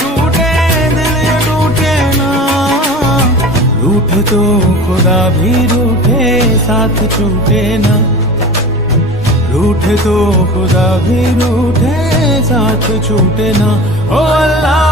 टूटे दिल ये टूटे ना, रूठे तो खुदा भी रूठे साथ छूटे ना, रूठे तो खुदा भी रूठे साथ छूटे ना। ओ अल्लाह